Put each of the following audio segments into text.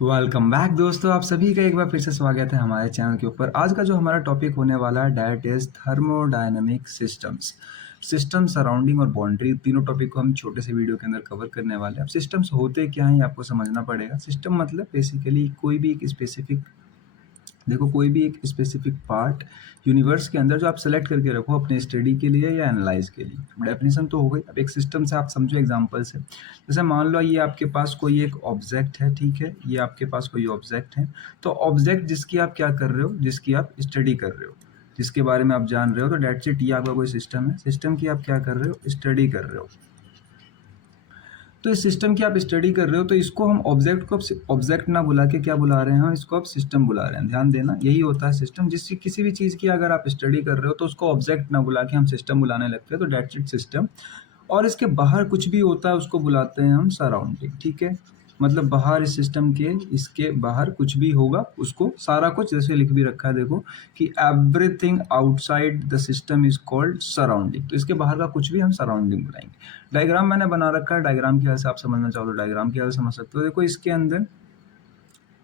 Welcome back दोस्तों, आप सभी का एक बार फिर से स्वागत है हमारे चैनल के ऊपर। आज का जो हमारा टॉपिक होने वाला है that is thermodynamic systems. System, surrounding और बाउंड्री, तीनों टॉपिक को हम छोटे से वीडियो के अंदर कवर करने वाले हैं। अब सिस्टम्स होते क्या हैं ये आपको समझना पड़ेगा। सिस्टम मतलब बेसिकली कोई भी एक स्पेसिफिक, देखो कोई भी एक स्पेसिफिक पार्ट यूनिवर्स के अंदर जो आप सेलेक्ट करके रखो अपने स्टडी के लिए या एनालाइज के लिए। डेफिनेशन तो हो गई। अब एक सिस्टम से आप समझो एग्जांपल से, जैसे मान लो ये आपके पास कोई एक ऑब्जेक्ट है, ठीक है, ये आपके पास कोई ऑब्जेक्ट है। तो ऑब्जेक्ट जिसकी आप क्या कर रहे हो, जिसकी आप स्टडी कर रहे हो, जिसके बारे में आप जान रहे हो, तो डेट्स इट, ये आपका कोई सिस्टम है। सिस्टम की आप क्या कर रहे हो, स्टडी कर रहे हो। तो इस सिस्टम की आप स्टडी कर रहे हो, तो इसको हम ऑब्जेक्ट को ऑब्जेक्ट ना बुला के क्या बुला रहे हैं, हम इसको अब सिस्टम बुला रहे हैं। ध्यान देना, यही होता है सिस्टम। जिस किसी भी चीज़ की अगर आप स्टडी कर रहे हो तो उसको ऑब्जेक्ट ना बुला के हम सिस्टम बुलाने लगते हैं, तो डेट्स इट सिस्टम। और इसके बाहर कुछ भी होता है उसको बुलाते हैं हम सराउंडिंग, ठीक है। मतलब बाहर इस सिस्टम के, इसके बाहर कुछ भी होगा उसको, सारा कुछ जैसे लिख भी रखा है देखो कि everything outside the system is called surrounding. तो इसके बाहर का कुछ भी हम सराउंडिंग बुलाएंगे। डायग्राम मैंने बना रखा है, डायग्राम की वजह से आप समझना चाहो तो डायग्राम की वजह से समझ सकते हो। देखो इसके अंदर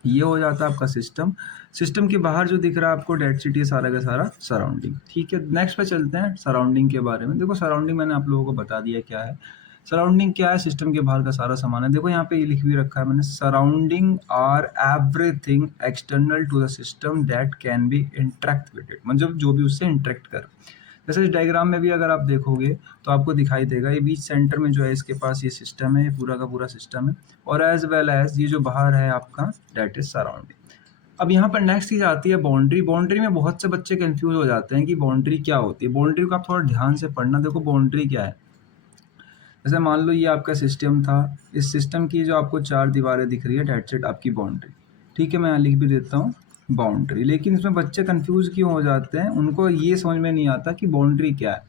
ये हो जाता है आपका सिस्टम। सिस्टम के बाहर जो दिख रहा है आपको डेड सिटी, सारा का सारा सराउंडिंग, ठीक है। नेक्स्ट पे चलते हैं सराउंडिंग के बारे में। देखो सराउंडिंग मैंने आप लोगों को बता दिया क्या है। सराउंडिंग क्या है, सिस्टम के बाहर का सारा सामान है। देखो यहाँ पे ये लिख भी रखा है मैंने, surrounding are everything external to the system that can be interact with it, मतलब जो भी उससे इंटरेक्ट कर। जैसे इस डायग्राम में भी अगर आप देखोगे तो आपको दिखाई देगा, ये बीच सेंटर में जो है इसके पास ये सिस्टम है, ये पूरा का पूरा सिस्टम है। और एज वेल एज ये जो बाहर है आपका डेट इज सराउंडिंग। अब यहाँ पर नेक्स्ट चीज आती है बाउंड्री। बाउंड्री में बहुत से बच्चे कंफ्यूज हो जाते हैं कि बाउंड्री क्या होती है। बाउंड्री को आप थोड़ा ध्यान से पढ़ना। देखो बाउंड्री क्या है, जैसे मान लो ये आपका सिस्टम था, इस सिस्टम की जो आपको चार दीवारें दिख रही है, डेट्स इट आपकी बाउंड्री, ठीक है। मैं यहाँ लिख भी देता हूँ बाउंड्री। लेकिन इसमें बच्चे कंफ्यूज क्यों हो जाते हैं, उनको ये समझ में नहीं आता कि बाउंड्री क्या है।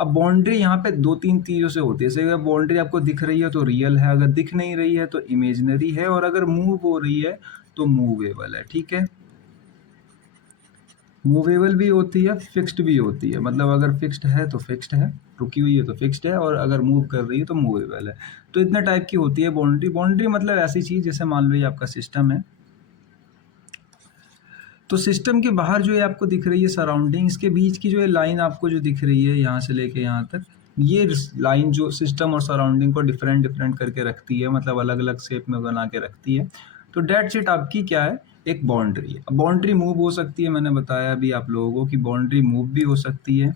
अब बाउंड्री यहाँ पे दो तीन चीज़ों से होती है। जैसे अगर बाउंड्री आपको दिख रही है तो रियल है, अगर दिख नहीं रही है तो इमेजिनरी है, और अगर मूव हो रही है तो मूवेबल है, ठीक है। मूवेबल भी होती है, फिक्स्ड भी होती है। मतलब अगर फिक्स्ड है तो फिक्स्ड है, रुकी हुई है तो फिक्स्ड है, और अगर मूव कर रही है तो मूवेबल है। तो इतने टाइप की होती है बाउंड्री। बाउंड्री मतलब ऐसी चीज, जैसे मान लो ये आपका सिस्टम है, तो सिस्टम के बाहर जो है आपको दिख रही है सराउंडिंग, इसके बीच की जो है लाइन आपको जो दिख रही है यहाँ से लेके यहाँ तक, ये लाइन जो सिस्टम और सराउंडिंग को डिफरेंट डिफरेंट करके रखती है, मतलब अलग अलग शेप में बना के रखती है। तो डेट्स इट आपकी क्या है, एक बाउंड्री है। अब बाउंड्री मूव हो सकती है, मैंने बताया अभी आप लोगों को कि बाउंड्री मूव भी हो सकती है,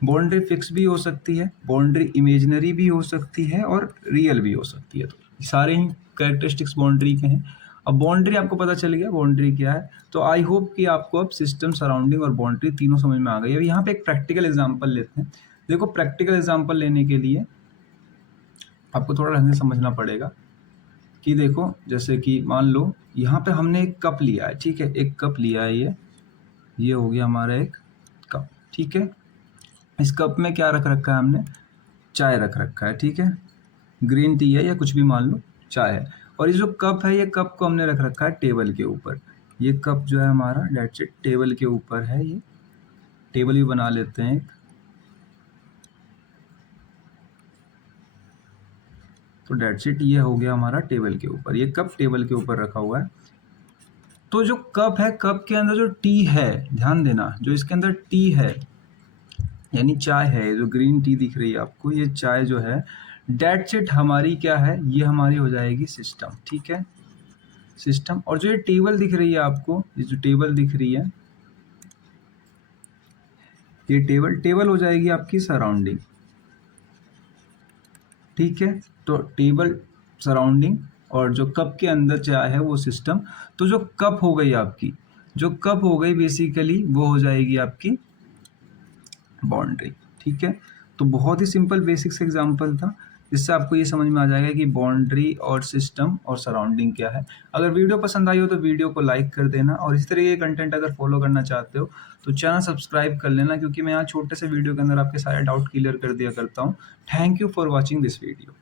बाउंड्री फिक्स भी हो सकती है, बाउंड्री इमेजिनरी भी हो सकती है, और रियल भी हो सकती है। तो सारे ही कैरेक्टरिस्टिक्स बाउंड्री के हैं। अब बाउंड्री आपको पता चल गया बाउंड्री क्या है। तो आई होप कि आपको अब सिस्टम, सराउंडिंग और बाउंड्री तीनों समझ में आ गई। अब यहाँ पे एक प्रैक्टिकल एग्जांपल लेते हैं। देखो प्रैक्टिकल एग्जांपल लेने के लिए आपको थोड़ा ढंग से समझना पड़ेगा कि देखो, जैसे कि मान लो यहाँ पे हमने एक कप लिया है, ठीक है, एक कप लिया है, ये हो गया हमारा एक कप, ठीक है। इस कप में क्या रख रखा है हमने, चाय रख रखा है, ठीक है। ग्रीन टी है या कुछ भी मान लो, चाय है। और ये जो कप है, ये कप को हमने रख रखा है टेबल के ऊपर। ये कप जो है हमारा डेट्स इट टेबल के ऊपर है। ये टेबल भी बना लेते हैं एक। तो डेट्स इट, ये हो गया हमारा टेबल के ऊपर, ये कप टेबल के ऊपर रखा हुआ है। तो जो कप है, कप के अंदर जो टी है, ध्यान देना, जो इसके अंदर टी है यानी चाय है, जो ग्रीन टी दिख रही है आपको, ये चाय जो है, डेट्स इट हमारी क्या है, ये हमारी हो जाएगी सिस्टम, ठीक है, सिस्टम। और जो ये टेबल दिख रही है आपको, ये जो टेबल दिख रही है, ये टेबल टेबल हो जाएगी आपकी सराउंडिंग, ठीक है। तो टेबल, सराउंडिंग, और जो कप के अंदर चाय है वो सिस्टम। तो जो कप हो गई आपकी, जो कप हो गई बेसिकली वो हो जाएगी आपकी बाउंड्री, ठीक है। तो बहुत ही सिंपल बेसिक्स एग्जांपल था, जिससे आपको ये समझ में आ जाएगा कि बाउंड्री और सिस्टम और सराउंडिंग क्या है। अगर वीडियो पसंद आई हो तो वीडियो को लाइक कर देना, और इस तरह के कंटेंट अगर फॉलो करना चाहते हो तो चैनल सब्सक्राइब कर लेना, क्योंकि मैं यहाँ छोटे से वीडियो के अंदर आपके सारे डाउट क्लियर कर दिया करता हूँ। Thank you for watching this video.